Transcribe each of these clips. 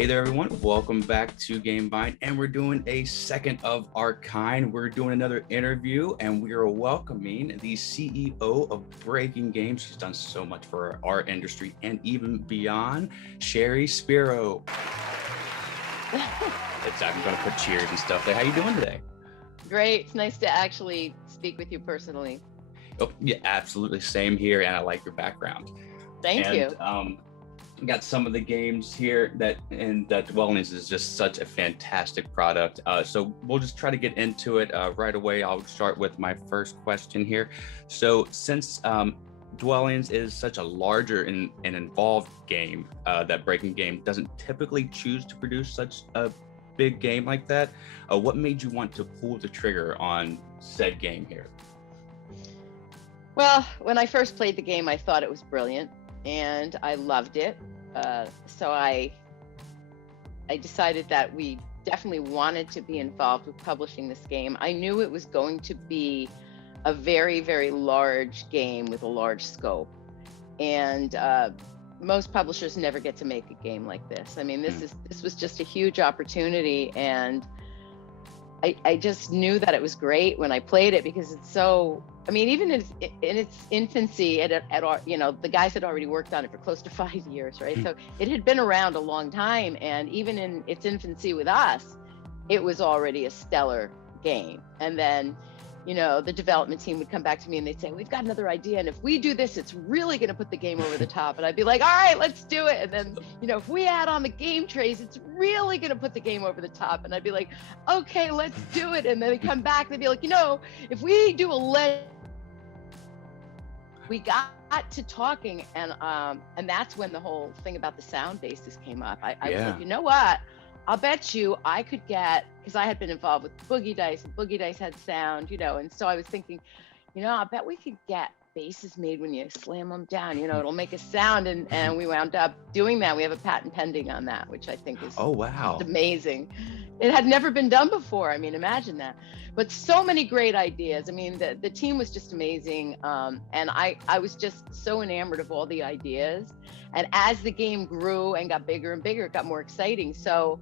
Hey there, everyone. Welcome back to Gamevine, and we're doing a second of our kind. We're doing another interview, and we are welcoming the CEO of Breaking Games. She's done so much for our industry and even beyond, Shari Spiro. I'm going to put cheers and stuff there. How you doing today? Great. It's nice to actually speak with you personally. Oh, yeah, absolutely. Same here, and I like your background. Thank you. Got some of the games here that Dwellings is just such a fantastic product. So we'll just try to get into it right away. I'll start with my first question here. So since Dwellings is such a larger and involved game, that Breaking Game doesn't typically choose to produce such a big game like that, what made you want to pull the trigger on said game here? Well, when I first played the game, I thought it was brilliant and I loved it. So I decided that we definitely wanted to be involved with publishing this game. I knew it was going to be a very, very large game with a large scope. And most publishers never get to make a game like this. I mean, this was just a huge opportunity, and I just knew that it was great when I played it because it's so, I mean, even in its infancy, the guys had already worked on it for close to 5 years, right? So it had been around a long time, and even in its infancy with us, it was already a stellar game. And then, the development team would come back to me and they'd say, we've got another idea, and if we do this, it's really going to put the game over the top. And I'd be like, all right, let's do it. And then, if we add on the game trays, it's really going to put the game over the top. And I'd be like, okay, let's do it. And then they come back, they'd be like, if we do we got to talking, and that's when the whole thing about the sound basis came up. I was like, you know what? I'll bet you I could get, because I had been involved with Boogie Dice, and Boogie Dice had sound, and so I was thinking, I bet we could get bases made when you slam them down, it'll make a sound, and we wound up doing that. We have a patent pending on that, which I think is just amazing. It had never been done before. I mean, imagine that. But so many great ideas. I mean, the team was just amazing, and I was just so enamored of all the ideas. And as the game grew and got bigger and bigger, it got more exciting. So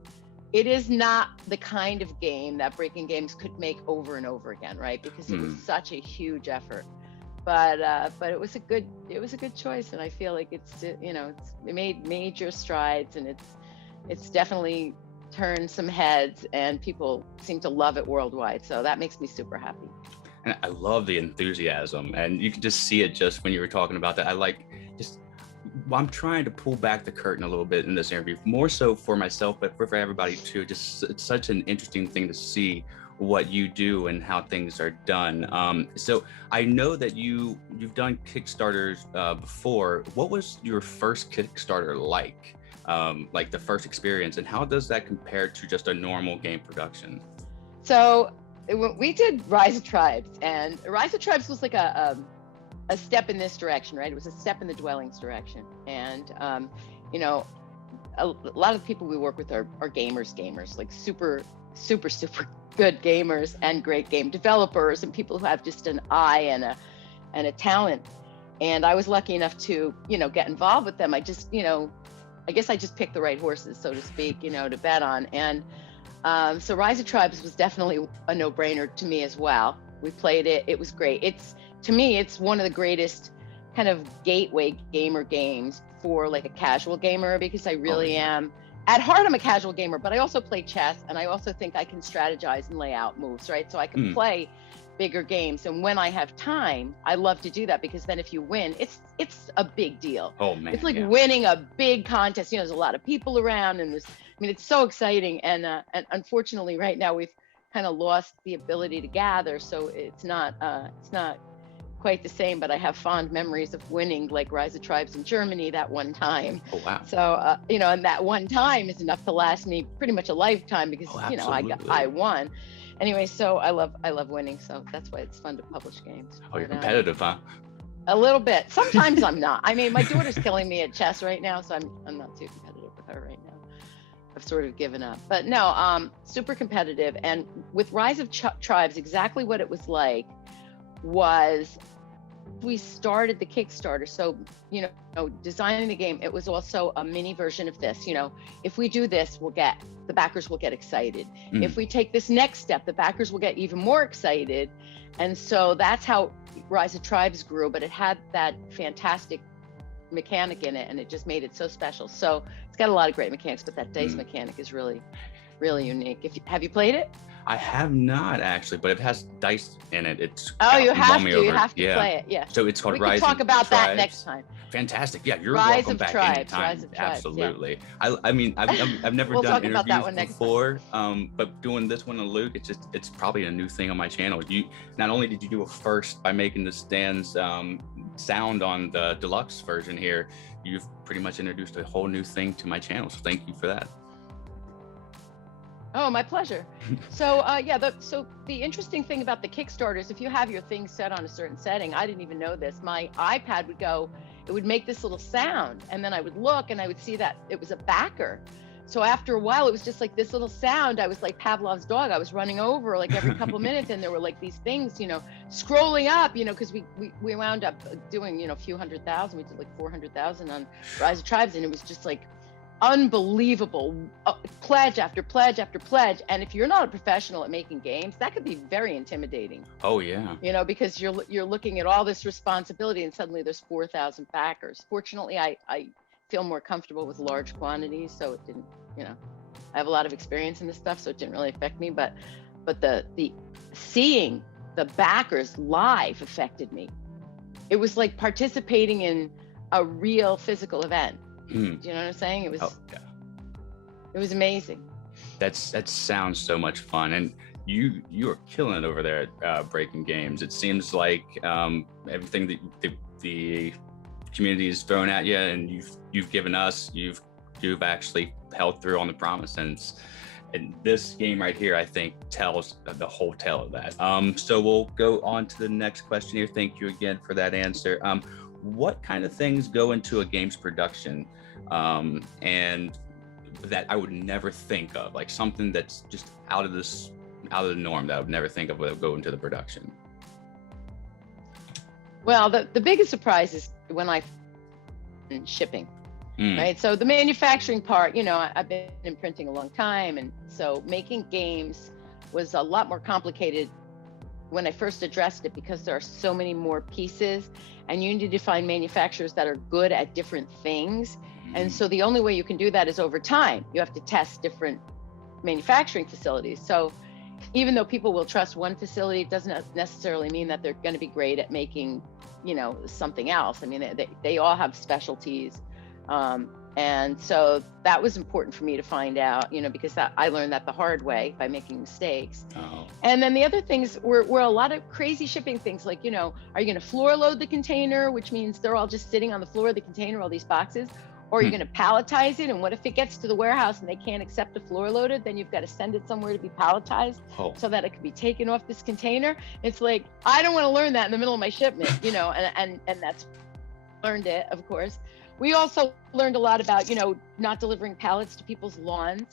it is not the kind of game that Breaking Games could make over and over again, right? Because it was such a huge effort. But it was a good choice, and I feel like it made major strides, and it's definitely turned some heads, and people seem to love it worldwide. So that makes me super happy. And I love the enthusiasm, and you can just see it just when you were talking about that. I'm trying to pull back the curtain a little bit in this interview, more so for myself, but for everybody too. Just it's such an interesting thing to see what you do and how things are done. So I know that you've done Kickstarters before. What was your first Kickstarter like the first experience, and how does that compare to just a normal game production? So we did Rise of Tribes, and Rise of Tribes was like a step in this direction, right? It was a step in the Dwellings direction. And, a lot of the people we work with are gamers, like super, super, super good gamers and great game developers, and people who have just an eye and a talent. And I was lucky enough to, get involved with them. I just, I guess I just picked the right horses, so to speak, to bet on. And so Rise of Tribes was definitely a no-brainer to me as well. We played it. It was great. To me, it's one of the greatest kind of gateway gamer games for like a casual gamer, because I really am. At heart, I'm a casual gamer, but I also play chess, and I also think I can strategize and lay out moves, right? So I can play bigger games. And when I have time, I love to do that, because then if you win, it's a big deal. Oh man. It's like winning a big contest. There's a lot of people around, and it's so exciting. And unfortunately right now we've kind of lost the ability to gather. So it's not quite the same, but I have fond memories of winning like Rise of Tribes in Germany that one time. Oh wow. So and that one time is enough to last me pretty much a lifetime, because I won. Anyway, so I love winning, so that's why it's fun to publish games. Oh, you're competitive, huh? A little bit. Sometimes I'm not. I mean, my daughter's killing me at chess right now, so I'm not too competitive with her right now. I've sort of given up. But no, super competitive. And with Rise of Tribes, exactly what it was like was we started the Kickstarter, so, you know, designing the game, it was also a mini version of this. You know, if we do this, the backers will get excited. If we take this next step, the backers will get even more excited. And so that's how Rise of Tribes grew, but it had that fantastic mechanic in it, and it just made it so special. So it's got a lot of great mechanics, but that dice mechanic is really, really unique. Have you played it? I have not actually, but it has dice in it. It's you have to. You have to play it. Yeah. So it's called We Rise. can talk about that next time. Fantastic. Yeah, you're Rise welcome of back Tribes, anytime. Rise of Tribes, Absolutely. Yeah. I mean, I've never We'll done talk about that interviews one next before, but doing this one with Luke, it's probably a new thing on my channel. You not only did you do a first by making the stands sound on the deluxe version here, you've pretty much introduced a whole new thing to my channel. So thank you for that. Oh, my pleasure. So yeah, so the interesting thing about the Kickstarters, if you have your thing set on a certain setting, I didn't even know this, my iPad would go, it would make this little sound, and then I would look and I would see that it was a backer. So after a while, it was just like this little sound. I was like Pavlov's dog. I was running over like every couple minutes, and there were like these things, you know, scrolling up, you know, because we wound up doing, you know, a few 100,000. We did like 400,000 on Rise of Tribes, and it was just like unbelievable, pledge after pledge after pledge. And if you're not a professional at making games, that could be very intimidating. Oh yeah. You know, because you're looking at all this responsibility, and suddenly there's 4,000 backers. Fortunately, I feel more comfortable with large quantities, so it didn't, you know, I have a lot of experience in this stuff, so it didn't really affect me. But the seeing the backers live affected me. It was like participating in a real physical event. Do you know what I'm saying? It was, it was amazing. That sounds so much fun, and you are killing it over there at Breaking Games. It seems like everything that the community is thrown at you, and you've given us, you've actually held through on the promise, and this game right here, I think, tells the whole tale of that. So we'll go on to the next question here. Thank you again for that answer. What kind of things go into a game's production, and that I would never think of, like something that's just out of the norm that I would never think of would go into the production? Well, the biggest surprise is when shipping, right? So the manufacturing part, you know, I've been in printing a long time, and so making games was a lot more complicated when I first addressed it, because there are so many more pieces, and you need to find manufacturers that are good at different things. And so the only way you can do that is over time. You have to test different manufacturing facilities. So even though people will trust one facility, it doesn't necessarily mean that they're going to be great at making, you know, something else. I mean, they all have specialties. And so that was important for me to find out, you know, because I learned that the hard way by making mistakes. And then the other things were a lot of crazy shipping things, like, you know, are you going to floor load the container, which means they're all just sitting on the floor of the container, all these boxes, or are you going to palletize it? And what if it gets to the warehouse and they can't accept a floor loaded? Then you've got to send it somewhere to be palletized so that it can be taken off this container. It's like, I don't want to learn that in the middle of my shipment, you know, and that's learned it, of course. We also learned a lot about, you know, not delivering pallets to people's lawns.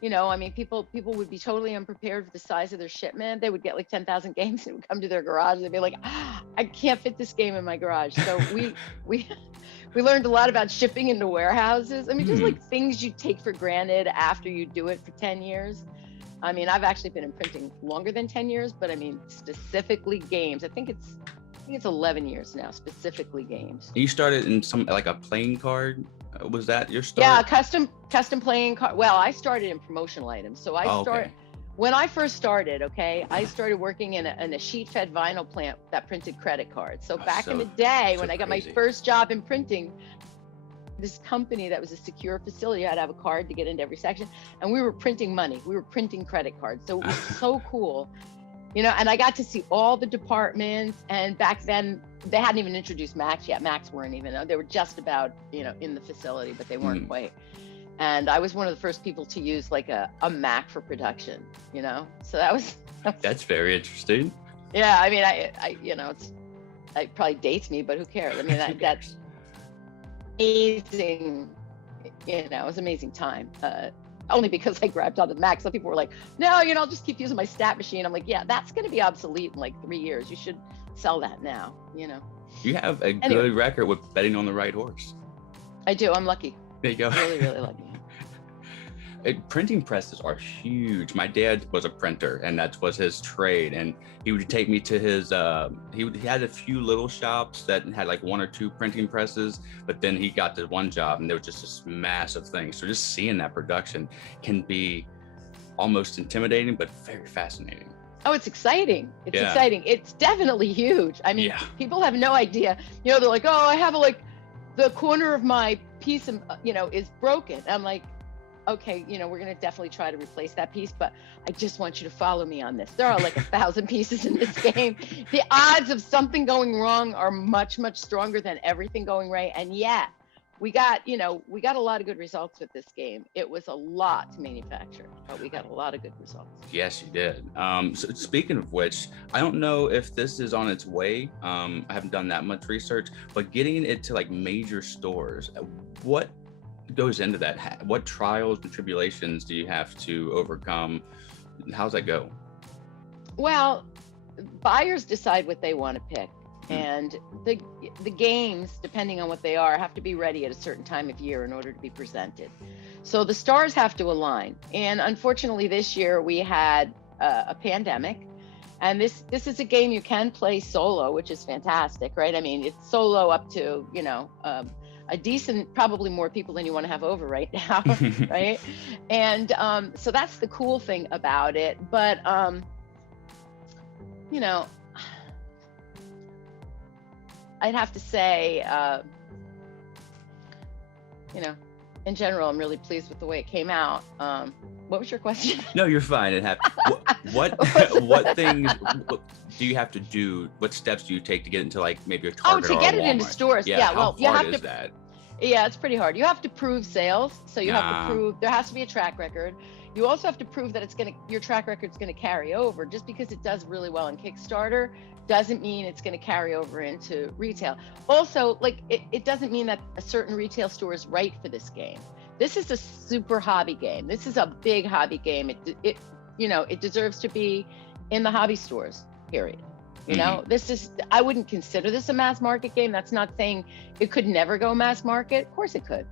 You know, I mean, people would be totally unprepared for the size of their shipment. They would get like 10,000 games and it would come to their garage. They'd be like, I can't fit this game in my garage. So we learned a lot about shipping into warehouses. I mean, just like things you take for granted after you do it for 10 years. I mean, I've actually been in printing longer than 10 years, but I mean, specifically games. I think it's 11 years now, specifically games. You started in some, like a playing card? Was that your start? Yeah, custom playing card. Well, I started in promotional items. So when I first started, I started working in a sheet-fed vinyl plant that printed credit cards. So back in the day, when I got my first job in printing, this company that was a secure facility, I had to have a card to get into every section, and we were printing money. We were printing credit cards. So it was so cool. You know, and I got to see all the departments, and back then they hadn't even introduced Macs yet. Macs weren't even, they were just about, you know, in the facility, but they weren't quite. And I was one of the first people to use like a Mac for production, you know? So that's very interesting. Yeah. I mean, I you know, it probably dates me, but who cares? I mean, that's amazing, you know, it was an amazing time. Only because I grabbed onto the Mac. Some people were like, no, you know, I'll just keep using my stat machine. I'm like, yeah, that's going to be obsolete in like 3 years. You should sell that now, you know? You have a Anyway, good record with betting on the right horse. I do. I'm lucky. There you go. Really, really lucky. Printing presses are huge. My dad was a printer, and that was his trade. And he would take me to his. He had a few little shops that had like 1 or 2 printing presses, but then he got to one job, and there was just this massive thing. So just seeing that production can be almost intimidating, but very fascinating. Oh, it's exciting. It's exciting. It's definitely huge. I mean, people have no idea. You know, they're like, oh, I have the corner of my piece, is broken. I'm like, okay, we're going to definitely try to replace that piece, but I just want you to follow me on this. There are like 1,000 pieces in this game. The odds of something going wrong are much, much stronger than everything going right. And yet we got a lot of good results with this game. It was a lot to manufacture, but we got a lot of good results. Yes, you did. So speaking of which, I don't know if this is on its way. I haven't done that much research, but getting it to like major stores, what goes into that? What trials and tribulations do you have to overcome? How's that go? Well, buyers decide what they want to pick, and the games, depending on what they are, have to be ready at a certain time of year in order to be presented. So the stars have to align. And unfortunately, this year we had a pandemic. And this is a game you can play solo, which is fantastic, right? I mean, it's solo up to, a decent, probably more people than you want to have over right now, right? And so that's the cool thing about it. But, I'd have to say, in general, I'm really pleased with the way it came out. What was your question? No, you're fine. It happened. What things do you have to do? What steps do you take to get into like maybe a Target or a Walmart? To get it into stores. Yeah, well, you have to. That? Yeah, it's pretty hard. You have to prove sales. So you have to prove, there has to be a track record. You also have to prove that your track record's going to carry over. Just because it does really well on Kickstarter doesn't mean it's going to carry over into retail. Also, it doesn't mean that a certain retail store is right for this game. This is a super hobby game. This is a big hobby game. It deserves to be in the hobby stores, period. I wouldn't consider this a mass market game. That's not saying it could never go mass market. Of course it could.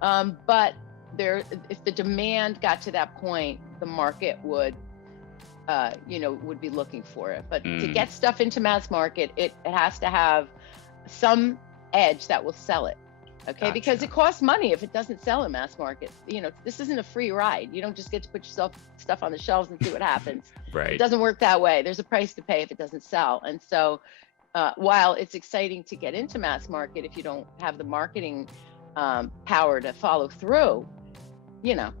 But if the demand got to that point, the market would be looking for it. But to get stuff into mass market, it has to have some edge that will sell it. Okay, gotcha. Because it costs money if it doesn't sell in mass market. This isn't a free ride. You don't just get to put stuff on the shelves and see what happens. Right. It doesn't work that way. There's a price to pay if it doesn't sell. And so while it's exciting to get into mass market, if you don't have the marketing power to follow through,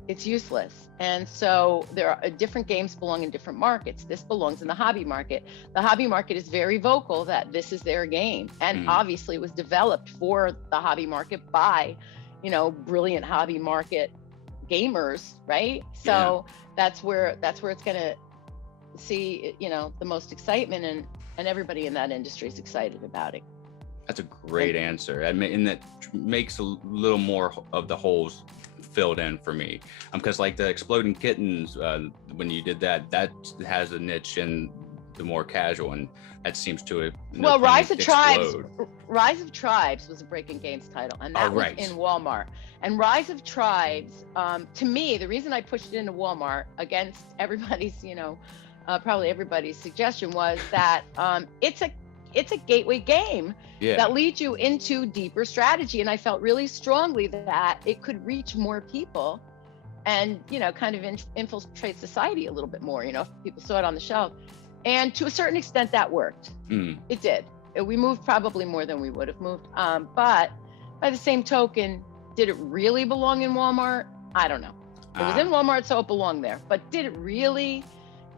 it's useless. And so there are different games belong in different markets. This belongs in the hobby market. The hobby market is very vocal that this is their game. And obviously it was developed for the hobby market by, brilliant hobby market gamers, right? So that's where it's going to see, the most excitement, and everybody in that industry is excited about it. That's a great answer. And that makes a little more of the holes filled in for me, because like the Exploding Kittens, when you did that has a niche in the more casual, and that seems to Rise of Tribes was a Breaking Games title, and that was in Walmart. And Rise of Tribes, to me, the reason I pushed it into Walmart against everybody's probably everybody's suggestion was that it's a gateway game that leads you into deeper strategy. And I felt really strongly that it could reach more people and, kind of infiltrate society a little bit more, if people saw it on the shelf. And to a certain extent that worked. It did. We moved probably more than we would have moved. But by the same token, did it really belong in Walmart? I don't know. It was in Walmart, so it belonged there. But did it really?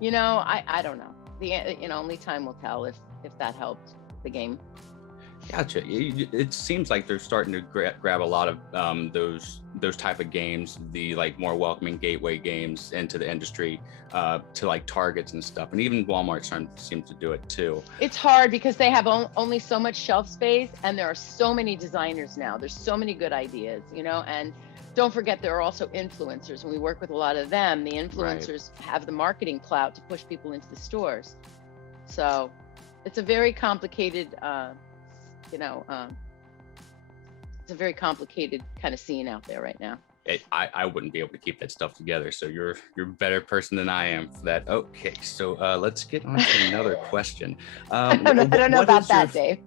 I don't know. Only time will tell if that helped the game. Gotcha. It seems like they're starting to grab a lot of those type of games, the like more welcoming gateway games into the industry, to like Targets and stuff, and even Walmart seems to do it too. It's hard because they have only so much shelf space, and there are so many designers now. There's so many good ideas, and don't forget there are also influencers, and we work with a lot of them. The influencers have the marketing clout to push people into the stores. So it's a very complicated it's a very complicated kind of scene out there right now. I wouldn't be able to keep that stuff together. So you're a better person than I am for that. Okay, so let's get on to another question. I don't know about that, Dave.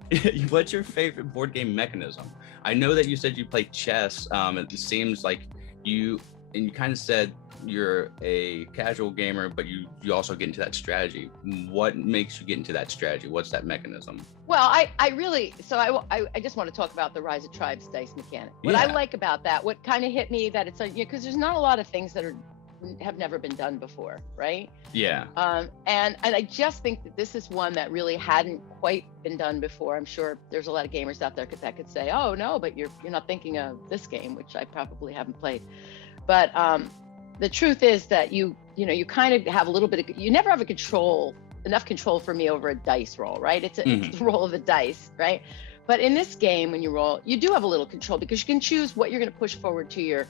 What's your favorite board game mechanism? I know that you said you play chess. It seems like you kind of said you're a casual gamer, but you also get into that strategy. What makes you get into that strategy? What's that mechanism? Well, I just want to talk about the Rise of Tribes dice mechanic. What I like about that, what kind of hit me, that it's like, because there's not a lot of things that have never been done before, right? Yeah. And I just think that this is one that really hadn't quite been done before. I'm sure there's a lot of gamers out there that could say, oh no, but you're not thinking of this game, which I probably haven't played. But the truth is that you kind of have a little bit of, you never have enough control for me over a dice roll, right? It's the roll of the dice, right? But in this game, when you roll, you do have a little control, because you can choose what you're going to push forward to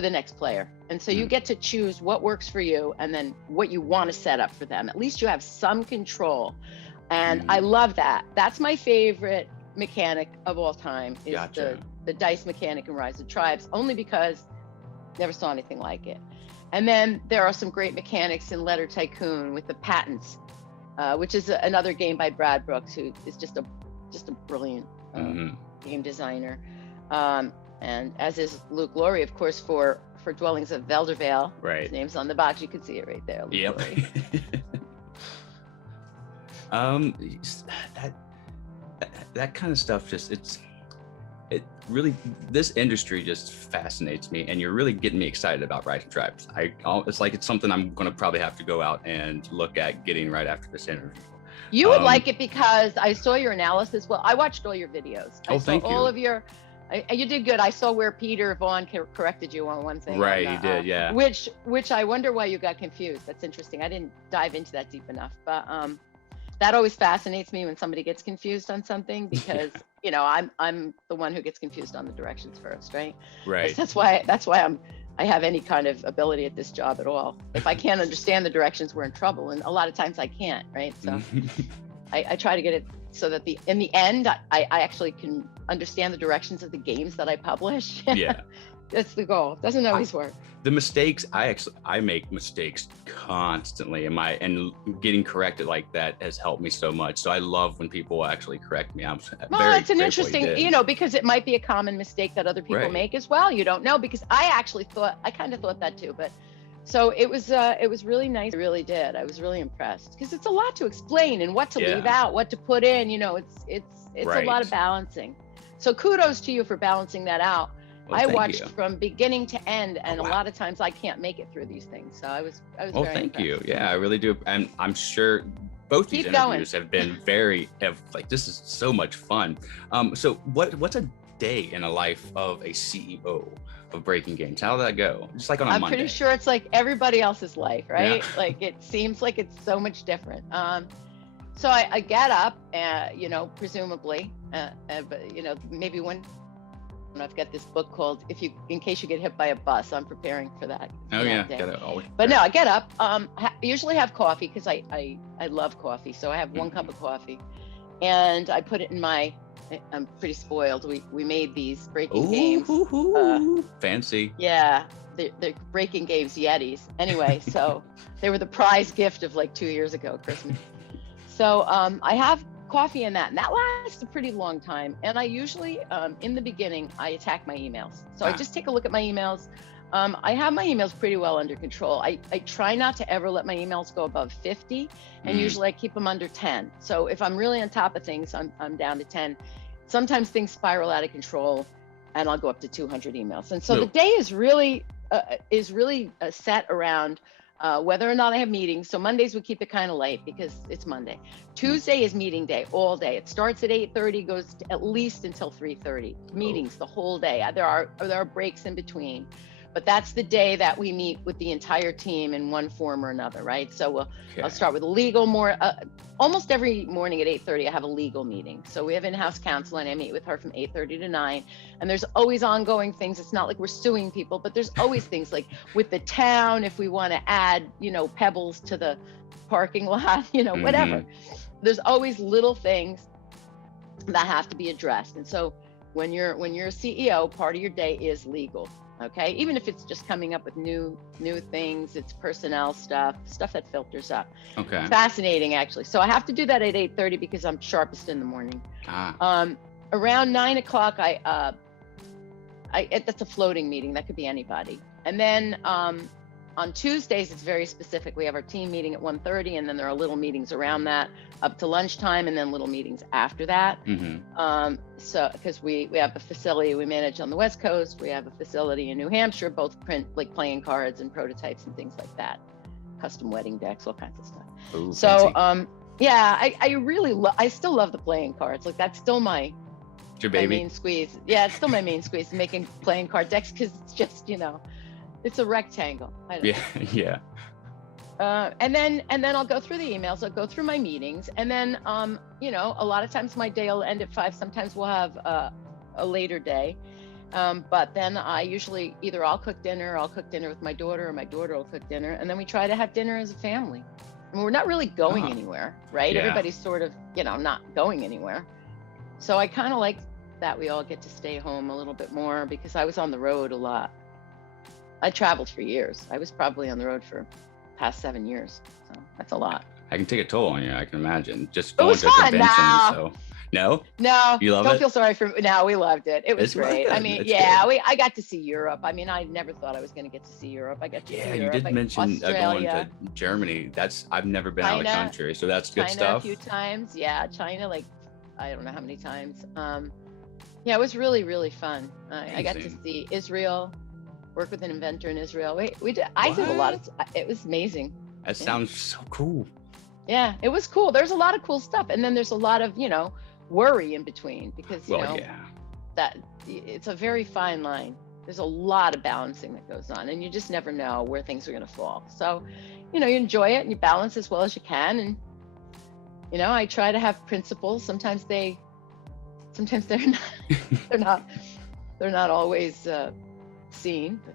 the next player. And so you get to choose what works for you and then what you want to set up for them. At least you have some control. And I love that. That's my favorite mechanic of all time, is the dice mechanic in Rise of Tribes, only because never saw anything like it. And then there are some great mechanics in Letter Tycoon with the patents, which is another game by Brad Brooks, who is just a brilliant game designer. And as is Luke Laurie, of course, for Dwellings of Veldervale. Right. His name's on the box. You can see it right there. Luke Yep. That kind of stuff, it really, this industry just fascinates me, and you're really getting me excited about Rise of Tribes. It's something I'm going to probably have to go out and look at getting right after this interview. You would like it, because I saw your analysis. Well, I watched all your videos. Thank you. All of your, you did good. I saw where Peter Vaughn corrected you on one thing. Right, he did, yeah. Which I wonder why you got confused. That's interesting. I didn't dive into that deep enough, but that always fascinates me when somebody gets confused on something, because I'm the one who gets confused on the directions first, right? Right. That's why I have any kind of ability at this job at all. If I can't understand the directions, we're in trouble, and a lot of times I can't, right? So I try to get it so that in the end I actually can understand the directions of the games that I publish. Yeah. That's the goal. It doesn't always work. The mistakes, I make mistakes constantly, and getting corrected like that has helped me so much. So I love when people actually correct me. It's an interesting, because it might be a common mistake that other people make as well. You don't know, because I kind of thought that too. But so it was really nice. I really did. I was really impressed, because it's a lot to explain, and what to leave out, what to put in. It's a lot of balancing. So kudos to you for balancing that out. Well, I watched from beginning to end, and a lot of times I can't make it through these things. So I was very thank you. impressed. Yeah, I really do. And I'm sure both these interviews have been this is so much fun. So what's a day in a life of a CEO of Breaking Games? How did that go? Just like on a Monday. I'm pretty sure it's like everybody else's life, right? Yeah. Like, it seems like it's so much different. So I get up, presumably, but maybe when. I've got this book called In Case You Get Hit by a Bus. I'm preparing for that. Oh yeah, gotta always. But no, I get up. Usually have coffee, because I love coffee. So I have one cup of coffee, and I put it in my. I'm pretty spoiled. We made these Breaking Games. Fancy. Yeah, they're Breaking Games Yetis. Anyway, so they were the prize gift of like 2 years ago, Christmas. So I have coffee in that, and that lasts a pretty long time. And I usually in the beginning I attack my emails, so I just take a look at my emails. I have my emails pretty well under control. I try not to ever let my emails go above 50, and usually I keep them under 10. So if I'm really on top of things, I'm down to 10. Sometimes things spiral out of control, and I'll go up to 200 emails. And so the day is really set around whether or not I have meetings. So Mondays we keep it kind of late, because it's Monday. Tuesday is meeting day all day. It starts at 8:30, goes at least until 3:30. Meetings the whole day. There are breaks in between, but that's the day that we meet with the entire team in one form or another, right? So I'll start with a legal almost every morning at 8:30 I have a legal meeting. So we have in-house counsel, and I meet with her from 8:30 to 9. And there's always ongoing things. It's not like we're suing people, but there's always things like with the town, if we want to add, pebbles to the parking lot, whatever. There's always little things. that have to be addressed. And so when you're a CEO, part of your day is legal. Okay, even if it's just coming up with new things, it's personnel stuff that filters up. Okay. Fascinating, actually. So I have to do that at 8:30 because I'm sharpest in the morning. Around 9 o'clock, that's a floating meeting. That could be anybody. And then on Tuesdays, it's very specific. We have our team meeting at 1:30, and then there are little meetings around that up to lunchtime, and then little meetings after that. So because we have a facility we manage on the West Coast, we have a facility in New Hampshire, both print like playing cards and prototypes and things like that, custom wedding decks, all kinds of stuff. Ooh, so fancy. yeah, I still love the playing cards. Like that's still my main squeeze. Yeah, it's still my main squeeze, making playing card decks, because it's just, it's a rectangle. Yeah. And then I'll go through the emails, I'll go through my meetings, and then a lot of times my day will end at 5. Sometimes we'll have a later day, but then I usually I'll cook dinner with my daughter, or my daughter will cook dinner, and then we try to have dinner as a family. And we're not really going anywhere, right? Yeah. Everybody's sort of not going anywhere. So I kind of like that we all get to stay home a little bit more, because I was on the road a lot. I traveled for years. I was probably on the road for past 7 years. So that's a lot. I can take a toll on you, I can imagine. Just It going was to fun. conventions. No. So no? You love don't it? feel sorry for me. No, we loved it. It was great. Good. I mean, It's yeah, good. I got to see Europe. I mean, I never thought I was going to get to see Europe. I got to see Europe. You did mention going Australia, to Germany. I've never been out of the China. country, so that's good China stuff. a few times. Yeah, China, like I don't know how many times. Yeah, it was really, really fun. I got to see Israel, work with an inventor in Israel. We did. I did a lot of. It was amazing. That sounds so cool. Yeah, it was cool. There's a lot of cool stuff, and then there's a lot of worry in between, because that it's a very fine line. There's a lot of balancing that goes on, and you just never know where things are going to fall. So, you enjoy it and you balance as well as you can, and I try to have principles. Sometimes they're not they're not always seen. But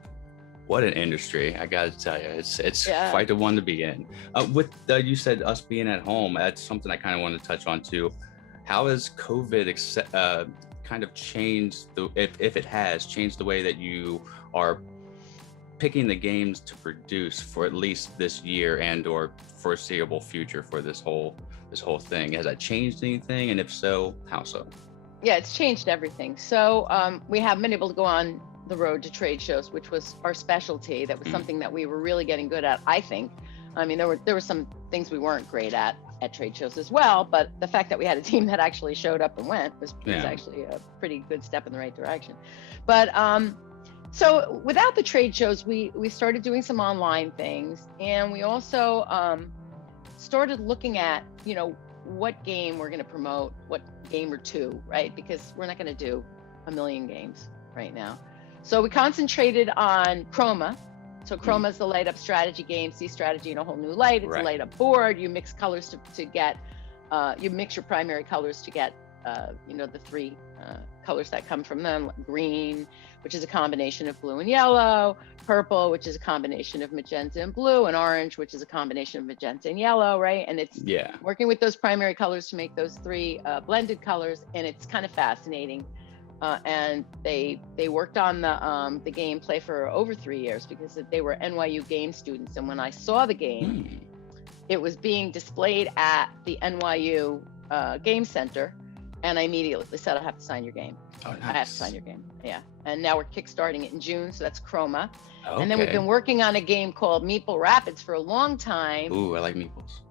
what an industry! I gotta tell you, it's quite the one to be in. With you said us being at home, that's something I kind of want to touch on too. How has COVID kind of changed if it has changed the way that you are picking the games to produce for at least this year and or foreseeable future for this whole thing? Has that changed anything, and if so, how so? Yeah, it's changed everything. So we haven't been able to go on the road to trade shows, which was our specialty. That was something that we were really getting good at, I think. I mean, there were some things we weren't great at trade shows as well, but the fact that we had a team that actually showed up and went was actually a pretty good step in the right direction. But so without the trade shows, we started doing some online things, and we also started looking at what game we're going to promote, what game or two, right? Because we're not going to do a million games right now. So we concentrated on Chroma. So Chroma is the light up strategy game, see strategy in a whole new light. It's a light up board. You mix colors to get, you mix your primary colors to get, the 3 colors that come from them: green, which is a combination of blue and yellow; purple, which is a combination of magenta and blue; and orange, which is a combination of magenta and yellow, right? And it's working with those primary colors to make those 3 blended colors, and it's kind of fascinating. And they worked on the gameplay for over 3 years, because they were NYU game students. And when I saw the game, it was being displayed at the NYU Game Center, and I immediately said, I have to sign your game. Oh, nice. I have to sign your game. Yeah. And now we're kickstarting it in June, so that's Chroma. Okay. And then we've been working on a game called Meeple Rapids for a long time. Ooh, I like meeples.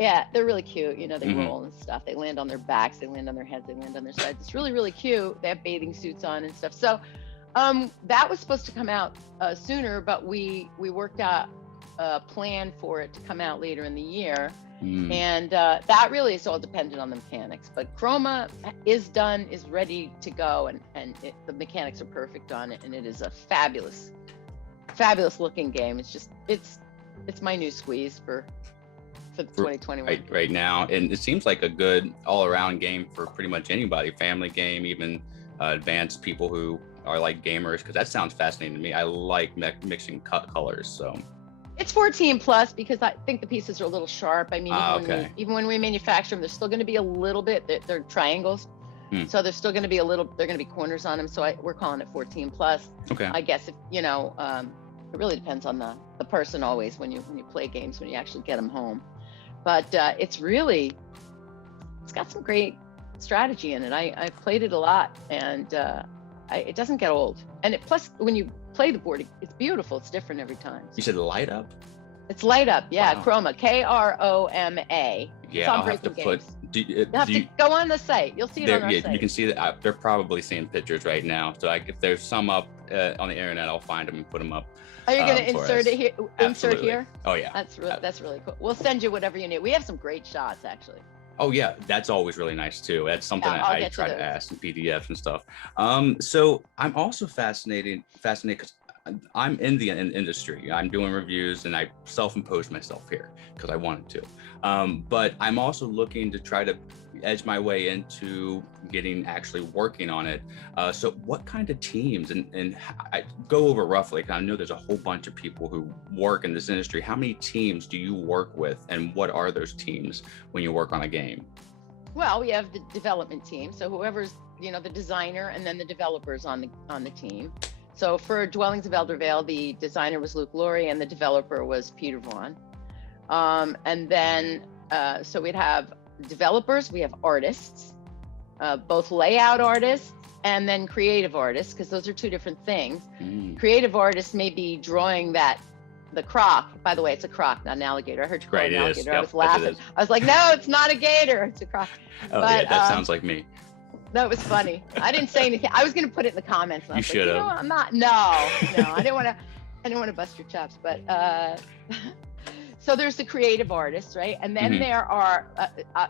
Yeah, they're really cute. They roll and stuff. They land on their backs, they land on their heads, they land on their sides. It's really, really cute. They have bathing suits on and stuff. So that was supposed to come out sooner, but we worked out a plan for it to come out later in the year. And that really is all dependent on the mechanics. But Chroma is done, is ready to go, and the mechanics are perfect on it, and it is a fabulous, fabulous looking game. It's just, it's my new squeeze for 2021 right now, and it seems like a good all-around game for pretty much anybody. Family game, even advanced people who are like gamers, because that sounds fascinating to me. I like mixing colors. So it's 14 plus, because I think the pieces are a little sharp. I mean, even when we manufacture them, there's still going to be a little bit. They're triangles, So there's still going to be they're going to be corners on them. So we're calling it 14 plus. Okay. I guess if, you know, it really depends on the person always when you play games, when you actually get them home. But it's got some great strategy in it. I've played it a lot, and it doesn't get old. And plus, when you play the board, it's beautiful. It's different every time. You said light up? It's light up, yeah. Wow. Chroma, Kroma. Yeah, I'll have to put. You have to go on the site. You'll see it on our site. You can see that they're probably seeing pictures right now. So if there's some up on the internet, I'll find them and put them up. Are you going to insert it here? Insert here? Oh yeah. That's really cool. We'll send you whatever you need. We have some great shots, actually. Oh yeah, that's always really nice too. That's something I try to ask in PDFs and stuff. So I'm also fascinated because I'm in the industry. I'm doing reviews, and I self-imposed myself here because I wanted to. But I'm also looking to try to edge my way into actually working on it. So what kind of teams, and I go over roughly, because I know there's a whole bunch of people who work in this industry. How many teams do you work with, and what are those teams when you work on a game? Well, we have the development team. So whoever's, you know, the designer, and then the developers on the team. So for Dwellings of Elder Vale, the designer was Luke Laurie and the developer was Peter Vaughn. And then, so we'd have developers, we have artists, both layout artists and then creative artists, because those are two different things. Creative artists may be drawing the croc. By the way, it's a croc, not an alligator. I heard you call it an alligator. I was laughing. I was like, no, it's not a gator, it's a croc. Oh, yeah, that sounds like me. That was funny. I didn't say anything. I was going to put it in the comments. And you should have. You know, I'm not. No. I didn't want to bust your chops. But so there's the creative artists, right? And then there are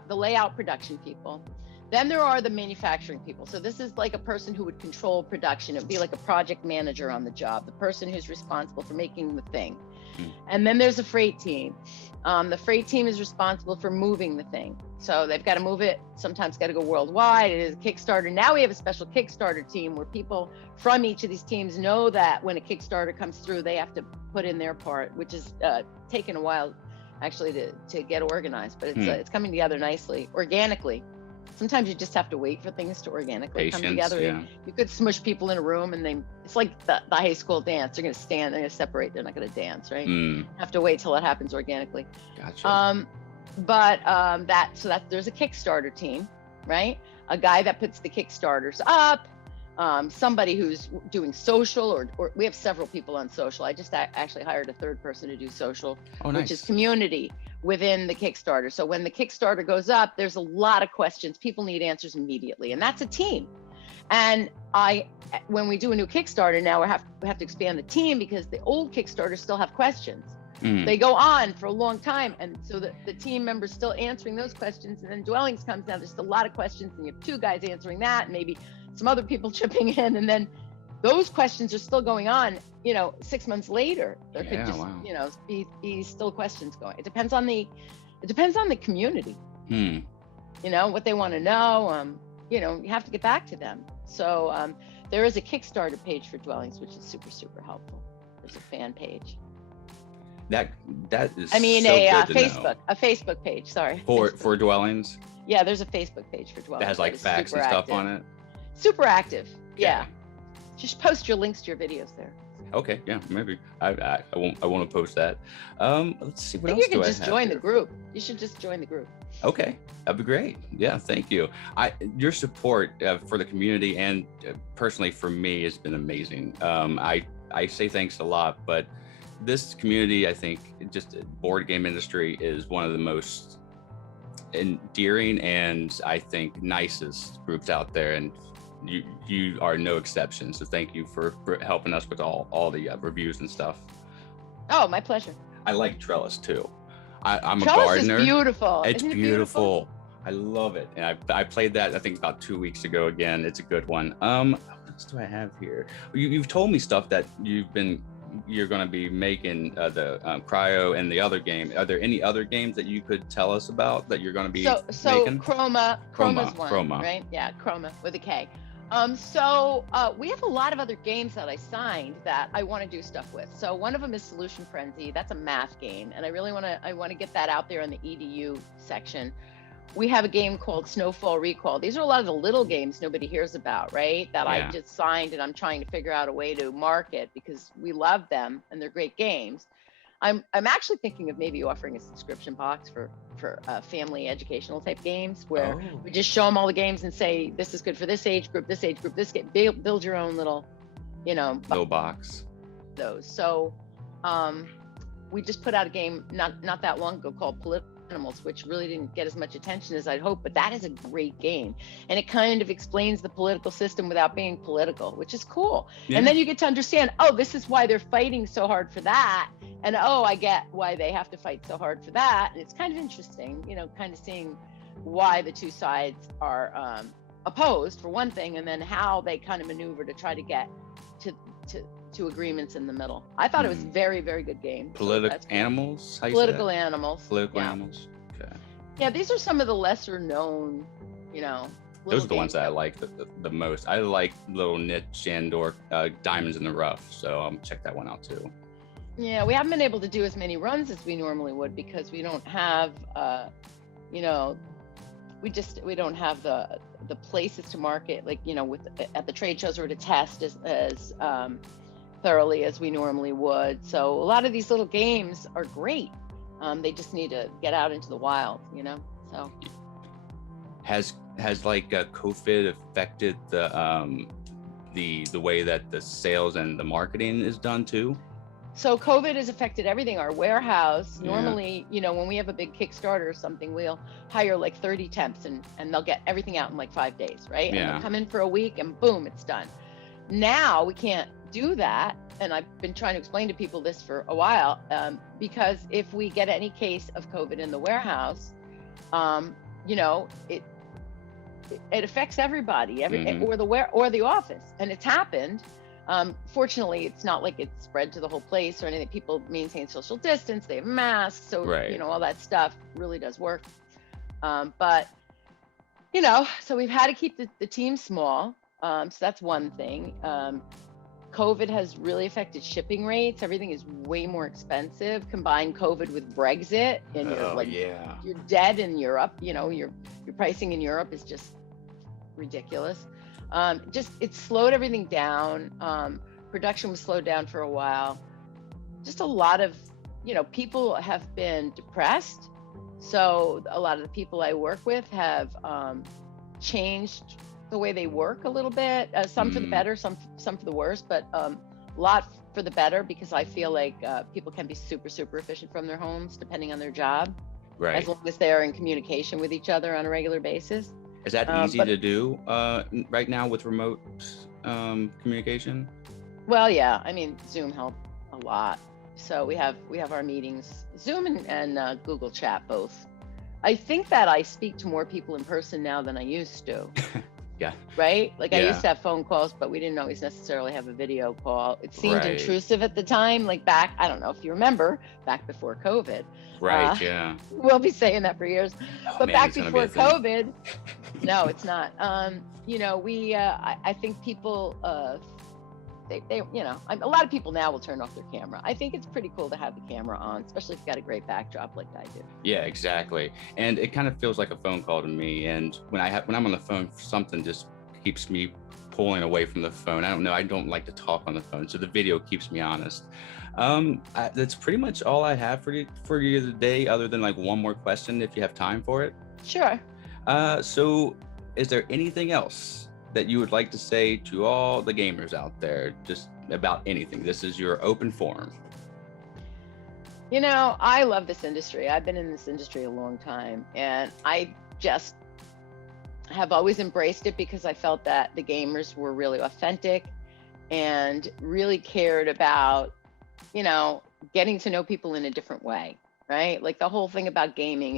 the layout production people. Then there are the manufacturing people. So this is like a person who would control production. It would be like a project manager on the job, the person who's responsible for making the thing. And then there's a freight team. The freight team is responsible for moving the thing. So they've got to move it, sometimes got to go worldwide. It is a Kickstarter. Now we have a special Kickstarter team where people from each of these teams know that when a Kickstarter comes through, they have to put in their part, which is taken a while actually to get organized, but it's coming together nicely, organically. Sometimes you just have to wait for things to organically come together. Yeah. You could smush people in a room and it's like the high school dance. They're going to stand, they're going to separate, they're not going to dance, right? You have to wait till it happens organically. Gotcha. There's a Kickstarter team, right? A guy that puts the Kickstarters up, somebody who's doing social, or we have several people on social. I just actually hired a third person to do social, which is community within the Kickstarter. So when the Kickstarter goes up, there's a lot of questions. People need answers immediately, and that's a team. And when we do a new Kickstarter now, we have to expand the team because the old Kickstarters still have questions. They go on for a long time, and so the team members still answering those questions, and then Dwellings comes down, there's a lot of questions, and you have two guys answering that, and maybe some other people chipping in, and then those questions are still going on, 6 months later. There could just be still questions going. It depends on the community. What they want to know. You have to get back to them. So there is a Kickstarter page for Dwellings, which is super, super helpful. There's a fan page. That is. I mean, a Facebook page. Sorry. For Dwellings. Yeah, there's a Facebook page for Dwellings. That has like facts and stuff on it. Super active. Yeah. Just post your links to your videos there. Okay. Yeah. Maybe I won't to post that. Let's see what else. You can just join the group. You should just join the group. Okay, that'd be great. Yeah, thank you. Your support for the community and personally for me has been amazing. I say thanks a lot, but this community, I think, just board game industry is one of the most endearing and I think nicest groups out there, and you are no exception. So thank you for helping us with all the reviews and stuff. Oh, my pleasure. I like Trellis too. I'm Trellis a gardener. Is beautiful. It's beautiful. I love it, and I played that I think about 2 weeks ago again. It's a good one. What else do I have here? You've told me stuff that you're going to be making the Cryo and the other game. Are there any other games that you could tell us about that you're going to be making? Chroma's one, right? Yeah, Chroma with a K. We have a lot of other games that I signed that I want to do stuff with. So one of them is Solution Frenzy. That's a math game, and I want to get that out there in the EDU section. we have a game called Snowfall Recall. These are a lot of the little games nobody hears about, right? That I just signed, and I'm trying to figure out a way to market because we love them and they're great games. I'm actually thinking of maybe offering a subscription box for family educational type games where we just show them all the games and say, this is good for this age group, this age group, this game. Build your own little, little box. Those. So we just put out a game not that long ago called Political Animals, which really didn't get as much attention as I'd hoped, but that is a great game. And it kind of explains the political system without being political, which is cool. Yeah. And then you get to understand, oh, this is why they're fighting so hard for that. And oh, I get why they have to fight so hard for that. And it's kind of interesting, kind of seeing why the two sides are opposed for one thing, and then how they kind of maneuver to try to get to agreements in the middle. I thought it was very, very good game. Political animals? Political animals. Political animals. Okay. Yeah, these are some of the lesser known, those are the ones that I like the most. I like little niche and/or diamonds in the rough, so I'll check that one out too. Yeah, we haven't been able to do as many runs as we normally would because we don't have, we don't have the places to market, like, at the trade shows or to test as thoroughly as we normally would. So a lot of these little games are great. They just need to get out into the wild, so. Has like COVID affected the way that the sales and the marketing is done too? So COVID has affected everything. Our warehouse, normally, when we have a big Kickstarter or something, we'll hire like 30 temps and they'll get everything out in like 5 days, right? Yeah. And they'll come in for a week and boom, it's done. Now we can't do that. And I've been trying to explain to people this for a while, because if we get any case of COVID in the warehouse, it affects everybody, or the office. And it's happened. Fortunately, it's not like it's spread to the whole place or anything. People maintain social distance, they have masks, so all that stuff really does work. But so we've had to keep the team small. So that's one thing. COVID has really affected shipping rates. Everything is way more expensive. Combine COVID with Brexit, and you're dead in Europe. Your pricing in Europe is just ridiculous. It slowed everything down. Production was slowed down for a while. Just a lot of, people have been depressed. So a lot of the people I work with have changed the way they work a little bit. Some for the better, some for the worse, but a lot for the better, because I feel like people can be super, super efficient from their homes, depending on their job, as long as they're in communication with each other on a regular basis. Is that easy to do right now with remote communication? Well, yeah. I mean, Zoom helped a lot. So we have our meetings, Zoom and Google Chat both. I think that I speak to more people in person now than I used to. Yeah. Right? Like I used to have phone calls, but we didn't always necessarily have a video call. It seemed intrusive at the time, like back, I don't know if you remember, back before COVID. Right, yeah. We'll be saying that for years. But back before COVID, no, it's not. I think people, they a lot of people now will turn off their camera. I think it's pretty cool to have the camera on, especially if you've got a great backdrop like I do. Yeah, exactly. And it kind of feels like a phone call to me. And when I'm on the phone, something just keeps me pulling away from the phone. I don't know. I don't like to talk on the phone, so the video keeps me honest. That's pretty much all I have for you today, other than like one more question, if you have time for it. Sure. So is there anything else that you would like to say to all the gamers out there, just about anything? This is your open forum. I love this industry. I've been in this industry a long time, and I just have always embraced it because I felt that the gamers were really authentic and really cared about, getting to know people in a different way, right? Like the whole thing about gaming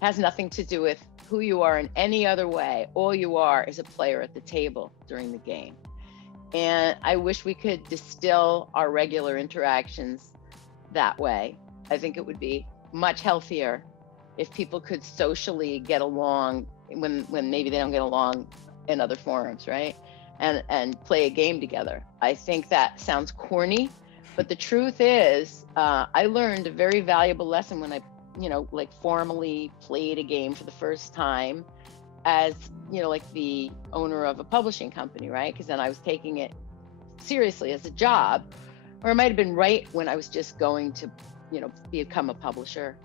has nothing to do with who you are in any other way. All you are is a player at the table during the game. And I wish we could distill our regular interactions that way. I think it would be much healthier if people could socially get along when maybe they don't get along in other forums, right? And play a game together. I think that sounds corny, but the truth is, I learned a very valuable lesson when I like formally played a game for the first time as, like the owner of a publishing company, right? Because then I was taking it seriously as a job, or it might have been right when I was just going to, become a publisher,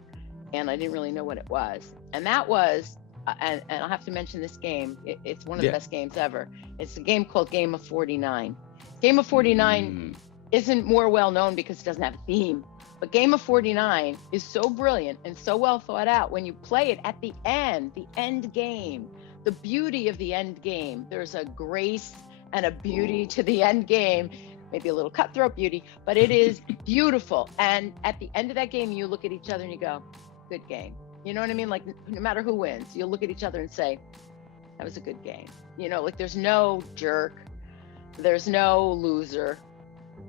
and I didn't really know what it was. And that was, and I'll have to mention this game. It's one of the best games ever. It's a game called Game of 49. Game of 49 isn't more well known because it doesn't have a theme, but Game of 49 is so brilliant and so well thought out. When you play it at the end game, the beauty of the end game, there's a grace and a beauty to the end game, maybe a little cutthroat beauty, but it is beautiful. And at the end of that game, you look at each other and you go, good game. You know what I mean? Like, no matter who wins, you'll look at each other and say, that was a good game. Like, there's no jerk, there's no loser,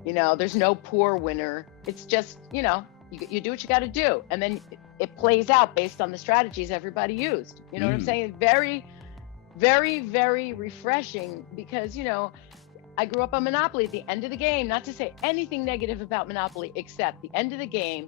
there's no poor winner. It's just, you do what you got to do. And then it plays out based on the strategies everybody used. You know what I'm saying? Very, very, very refreshing, because, I grew up on Monopoly. At the end of the game, not to say anything negative about Monopoly, except the end of the game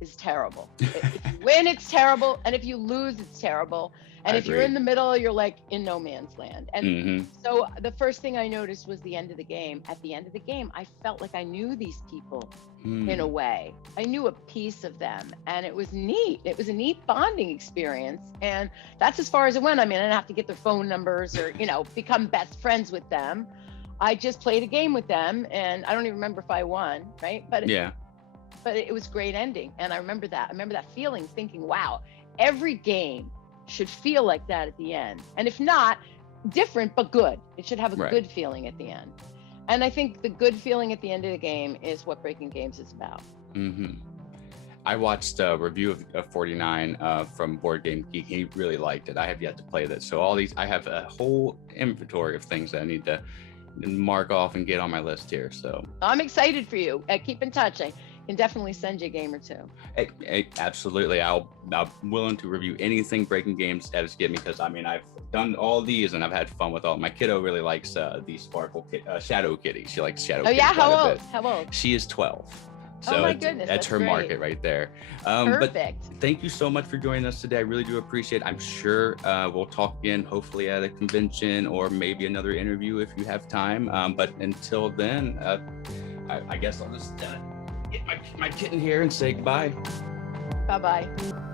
is terrible. If you win, it's terrible. And if you lose, it's terrible. And if you're in the middle, you're like in no man's land. And so the first thing I noticed was the end of the game. At the end of the game, I felt like I knew these people in a way. I knew a piece of them, and it was neat. It was a neat bonding experience. And that's as far as it went. I mean, I didn't have to get their phone numbers or, become best friends with them. I just played a game with them, and I don't even remember if I won, right? But it was great ending. And I remember that. I remember that feeling, thinking, wow, every game should feel like that at the end. And if not, different, but good. It should have a good feeling at the end. And I think the good feeling at the end of the game is what Breaking Games is about. I watched a review of 49 from Board Game Geek. He really liked it. I have yet to play that. So I have a whole inventory of things that I need to mark off and get on my list here. So I'm excited for you. Keep in touch. I can definitely send you a game or two. Hey, absolutely. I'm willing to review anything Breaking Games has given me, because I mean, I've done all these and I've had fun with all. My kiddo really likes the Sparkle Shadow Kitty. She likes Shadow Kitty. Oh yeah, how old? She is 12. So oh my goodness, that's her great. Market right there. Perfect. But thank you so much for joining us today. I really do appreciate it. I'm sure we'll talk again, hopefully at a convention or maybe another interview if you have time. But until then, I guess I'll just get my kitten here and say goodbye. Bye-bye.